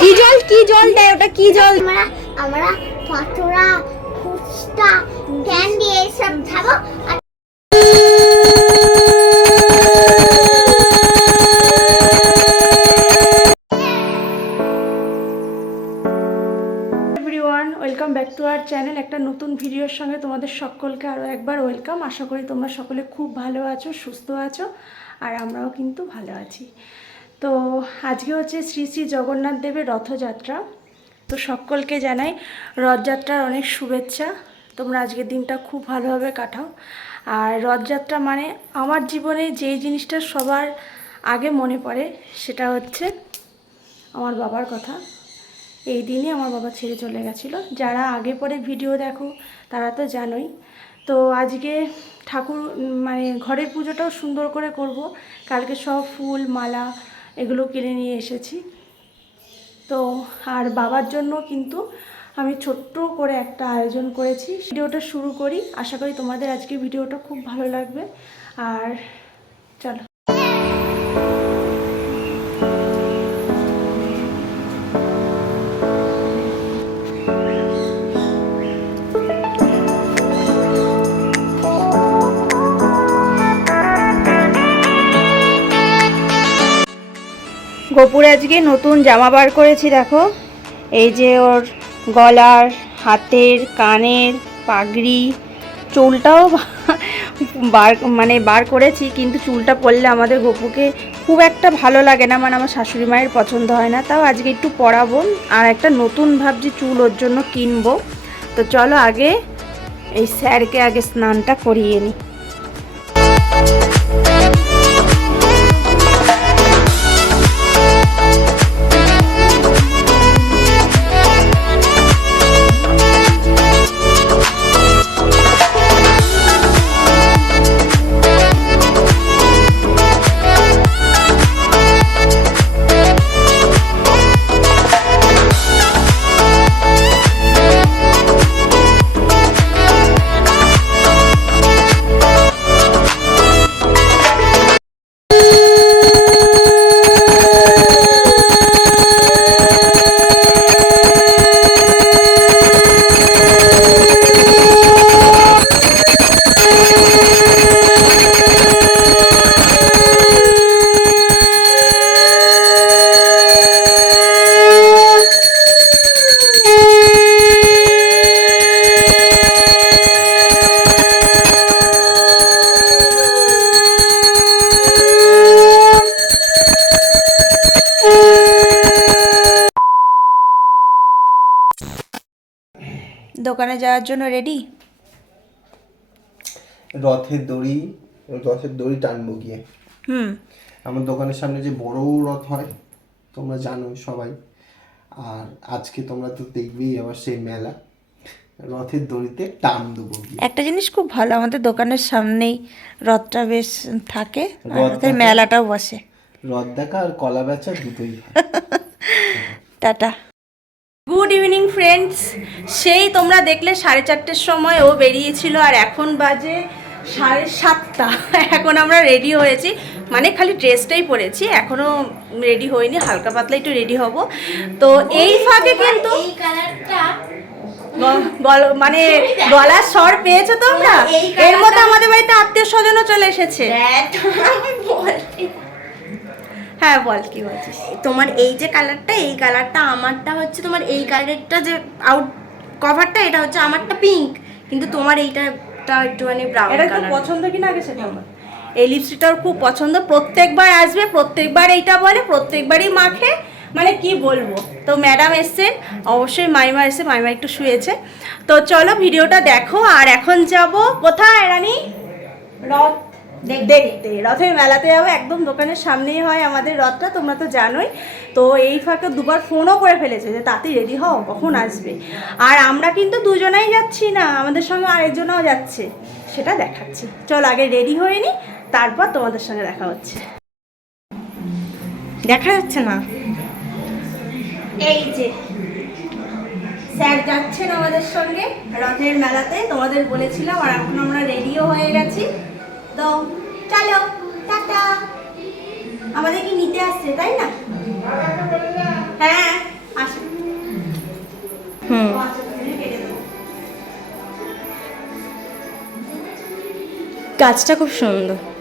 কি জল? কি জল দেয় ওটা? কি জল? আমরা আমরা পাথরা ফুচকা ক্যান্ডি এইসব খাব। Welcome back to our channel. একটা নতুন ভিডিওর সঙ্গে তোমাদের সকলকে আরও একবার ওয়েলকাম। আশা করি তোমরা সকলে খুব ভালো আছো, সুস্থ আছো, আর আমরাও কিন্তু ভালো আছি। তো আজকে হচ্ছে শ্রী শ্রী জগন্নাথ দেবের রথযাত্রা। তো সকলকে জানাই রথযাত্রার অনেক শুভেচ্ছা। তোমরা আজকের দিনটা খুব ভালোভাবে কাটাও। আর রথযাত্রা মানে আমার জীবনে যেই জিনিসটা সবার আগে মনে পড়ে, সেটা হচ্ছে আমার বাবার কথা। এই দিনই আমার বাবা ছেড়ে চলে গেছিল। যারা আগে পরে ভিডিও দেখো, তারা তো জানোই। তো আজকে ঠাকুর মানে ঘরের পুজোটাও সুন্দর করে করব। কালকে সব ফুল, মালা এগুলো কিনে নিয়ে এসেছি। তো আর বাবার জন্য কিন্তু আমি ছোট্ট করে একটা আয়োজন করেছি। ভিডিওটা শুরু করি। আশা করি তোমাদের আজকে ভিডিওটা খুব ভালো লাগবে। আর চলো। গোপুর আজকে নতুন জামা বার করেছি, দেখো। এই যে ওর গলার, হাতের, কানের, পাগড়ি, চুলটাও বার মানে বার করেছি, কিন্তু চুলটা পরলে আমাদের গপুকে খুব একটা ভালো লাগে না মানে আমার শাশুড়ি মায়ের পছন্দ হয় না। তাও আজকে একটু পরাবো, আর একটা নতুন ভাবছি চুল ওর জন্য কিনবো। তো চলো আগে এই স্যারকে আগে স্নানটা করিয়ে নিই দোকানে যাওয়ার জন্য রেডি রথের দড়ি রথের দড়ি টানবো গিয়ে। হুম। আমার দোকানের সামনে যে বড় রথ হয় তোমরা জানো সবাই। আর আজকে তোমরা তো দেখবেই আবার সেই মেলা। রথের দড়িতে টান দেবো একটা জিনিস খুব ভালো আমাদের দোকানের সামনেই রথটা বেশ থাকে রথের মেলাটাও বসে। রথ দেখা আর কলা বেচা দুটোই টাটা। গুড ইভিনিং ফ্রেন্ডস সেই তোমরা দেখলে সাড়ে চারটের সময় ও বেরিয়েছিল আর এখন বাজে সাড়ে সাতটা। এখন আমরা রেডি হয়েছি। মানে খালি ড্রেসটাই পরেছি। এখনও রেডি হইনি হালকা পাতলা একটু রেডি হব। তো এই ফাঁকে কিন্তু মানে গলার স্বর পেয়েছ তোমরা? এই এর মধ্যে আমাদের বাড়িতে আত্মীয় স্বজনও চলে এসেছে। হ্যাঁ বল কি বলছিস? তোমার এই যে কালারটা এই কালারটা আমারটা হচ্ছে তোমার এই কালারটা যে আউট কভারটা এটা হচ্ছে আমারটা পিঙ্ক কিন্তু তোমার এইটাটা একটুখানি ব্রাউন এটা খুব পছন্দ কিনা আগে সেটা বল। এই লিপস্টিকটাও খুব পছন্দ প্রত্যেকবার আসবে প্রত্যেকবার এইটা বলে প্রত্যেকবারই মাখে মানে কি বলব? তো ম্যাডাম এসছেন অবশ্যই মাইমা এসে মাইমা একটু শুয়েছে। তো চলো ভিডিওটা দেখো আর এখন যাব কোথায় রানী? রথ দেখতে রথের মেলাতে যাব, একদম দোকানের সামনেই হয় আমাদের রথটা, তোমরা তো জানোই। তো এই ফাঁকে দুবার ফোনও করে ফেলেছে যে, তাতে রেডি হও, কখন আসবে? আর আমরা কিন্তু দুজনাই যাচ্ছি না, আমাদের সঙ্গে আরেকজনও যাচ্ছে। সেটা দেখাচ্ছি। চল, আগে রেডি হয়ে নি, তারপর তোমাদের সঙ্গে দেখা হচ্ছে। দেখা যাচ্ছে না? এই যে, স্যার যাচ্ছেন আমাদের সঙ্গে রথের মেলাতে, তোমাদের বলেছিলাম আর এখন আমরা রেডিও হয়ে গেছি। তো চলো টাটা। আমাদের কি নিতে আসছে তাই না? হ্যাঁ আসে। হুম। গাছটা খুব সুন্দর।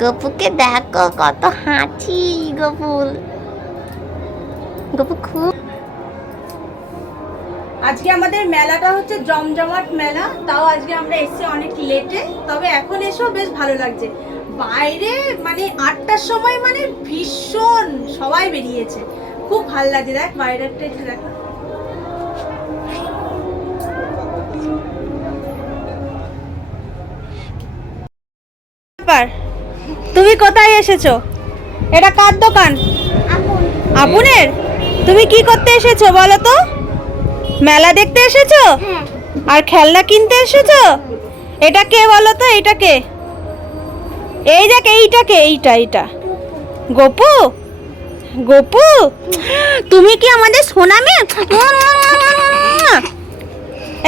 গপুকে দেখো কত হাঁচি, গপুল। গপু খুব আজকে আমাদের মেলাটা হচ্ছে জমজমাট মেলা, তাও আজকে আমরা এসেছি অনেক লেটে তবে এখন এসেও বেশ ভালো লাগছে। বাইরে মানে আটটার সময় মানে ভীষণ সবাই বেরিয়েছে। খুব ভালো লাগছে, দেখ বাইরেটা একটু দেখ। ব্যাপার তুমি কোথায় এসেছ? এটা কার দোকান? আপন। আপুনের? তুমি কি করতে এসেছ বলো তো? মেলা দেখতে এসেছ? হ্যাঁ। আর খেলনা কিনতে এসেছ? এটা কে বলো তো? এটা কে? এই দেখ এইটা কে? এইটা এইটা। গোপু? গোপু? তুমি কি আমাদের সোনা মেয়ে?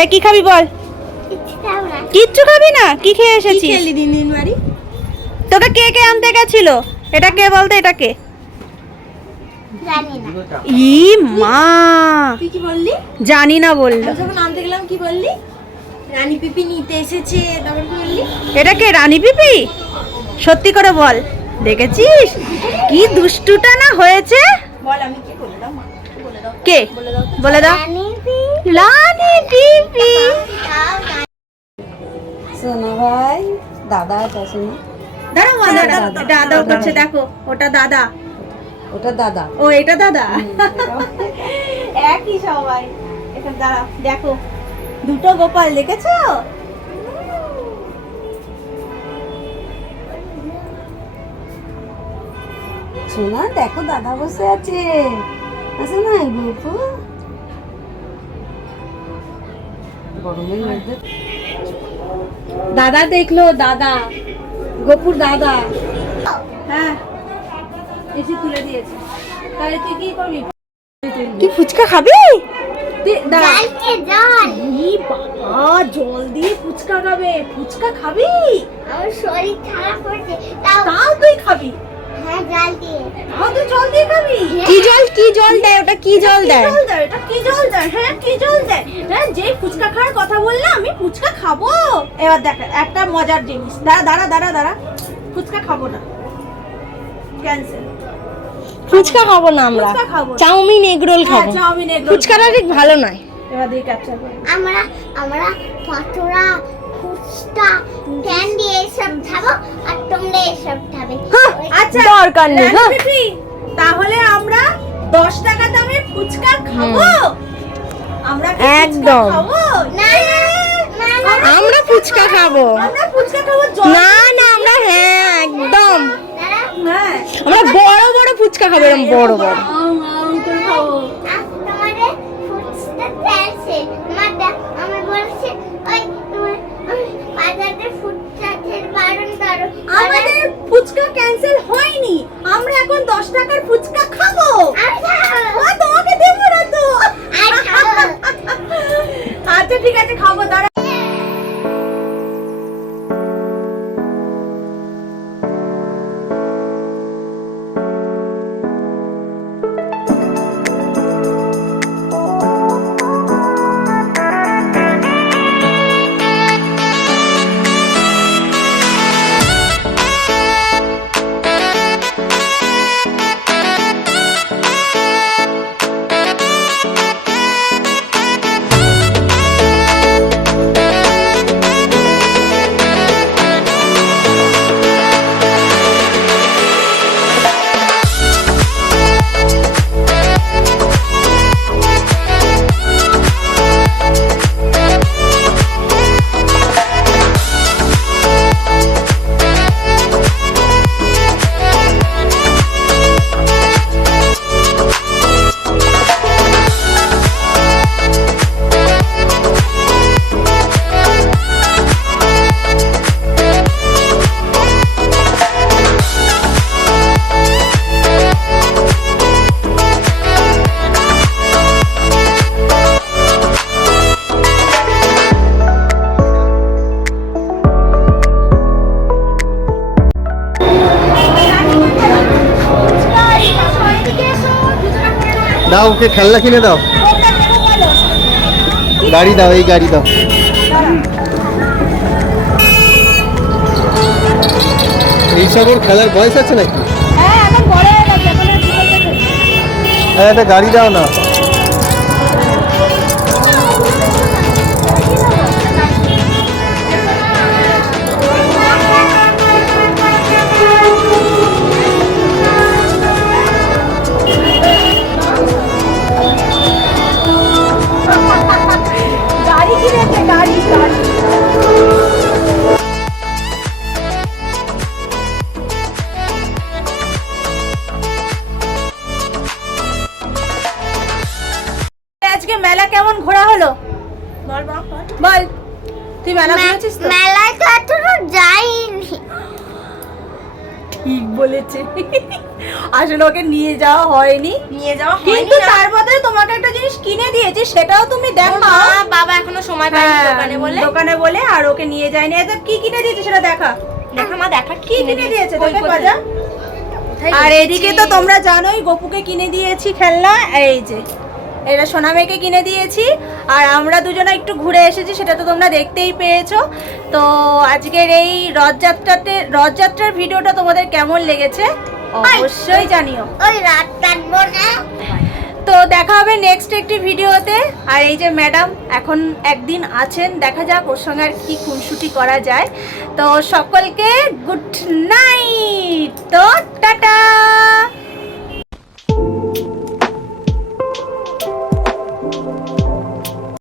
এ কি খাবি বল? কিচ্ছু খাবি না। কি খেয়ে এসেছিস? খেলি দিন দিন বাড়ি তোকে কে কে আনতে গেছিল? এটা কে বলতো এটা কে? জানি না। ই মা। তুই কি বললি? জানি না বলল। যখন আনতে গেলাম কি বললি? রানী পিপি নিতে এসেছে তারপর কি বললি? এটা কে রানী পিপি? সত্যি করে বল। দেখেছিস? কি দুষ্টুটা না হয়েছে? বল আমি কি বলে দাও মা? বলে দাও। কে? বলে দাও তো। বলে দাও। জানি কি? রানী পিপি। সোনা ভাই দাদা আছে সোনা দাঁড়াও মা দাদা করছে দেখো ওটা দাদা। ওটা দাদা। ও এটা দাদা। একই সবাই। এখানে দাঁড়া দেখো। দুটো গোপাল দেখেছ? সোনা দেখো দাদা বসে আছে। আছে না গপু গরমের মধ্যে দাদা দেখল দাদা। গপুর দাদা। হ্যাঁ এসে তুলে দিয়েছে। তাহলে তুই কি করবি? তুই ফুচকা খাবি? তুই জল বাবা জল দিয়ে ফুচকা খাবে। ফুচকা খাবি? আমার শরীর খারাপ হয়েছে তাও তাও তুই খাবি? হ্যাঁ জাল দিয়ে। তাও তুই জল দিয়ে খাবি? কি জল কি জল দেয়? ওটা কি জল দেয়? এটা কি জল দেয়? হ্যাঁ কি জল দেয়? হ্যাঁ যে ফুচকা খাওয়ার কথা বললে আমি ফুচকা খাব। এবার দেখ একটা মজার জিনিস। দাঁড়া দাঁড়া দাঁড়া দাঁড়া। ফুচকা খাব না। ক্যান্সেল ফুচকা খাব না আমরা। চাউমিন এগ রোল হ্যাঁ খাব। চাউমিন ফুচকাটা ঠিক ভালো নয়। এবার দিয়ে ক্যাপচার আমরা আমরা ফুচকা ক্যান্ডি এসব খাব আর তোমরা এসব খাবে। আচ্ছা দরকার নেই, হ্যাঁ। তাহলে আমরা দশ টাকা দামের ফুচকা খাব? আমরা একদম। খাব? না না না না আমরা ফুচকা খাব। আমরা ফুচকা খাব জল। না না আমরা হ্যাঁ একদম। হ্যাঁ। আমরা বড় বড় ফুচকা খাব এরকম বড় বড় তোমাদের ফুচকা আমি বলছি আমাদের ফুচকা ক্যান্সেল হয়নি আমরা এখন দশ টাকার ফুচকা খাব। দাও ওকে খেলনা কিনে দাও। গাড়ি দাও এই গাড়ি দাও। এইসব ওর খেলার বয়স আছে নাকি? হ্যাঁ বড় হয়ে একটা গাড়ি দাও না। ওকে নিয়ে যাওয়া হয়নি। নিয়ে যাওয়া কিন্তু তার বদলে তোমাকে একটা জিনিস কিনে দিয়েছি সেটাও তুমি দেখো বাবা এখনও সময় পায়নি হ্যাঁ, দোকানে বলে। দোকানে বলে আর ওকে নিয়ে যায়নি। এত কি কিনে দিয়েছে সেটা দেখা। দেখা মা দেখা কি কিনে দিয়েছে? তোকে বাজা আর এদিকে তো তোমরা জানোই গপুকে কিনে দিয়েছি খেলনা। এই যে এটা সোনামেকে কিনে দিয়েছি। আর আমরা দুজনে একটু ঘুরে এসেছি সেটা তো তোমরা দেখতেই পেয়েছ। তো আজকের এই রথযাত্রাতে রথযাত্রার ভিডিওটা তোমাদের কেমন লেগেছে? অবশ্যই জানিও। ওই রাত কাটবো না। তো দেখা হবে নেক্সট একটি ভিডিওতে। আর এই যে ম্যাডাম এখন একদিন আছেন দেখা যাক ওর সঙ্গে আর কি খুনসুটি করা যায়। তো সকলকে গুড নাইট তো টাটা।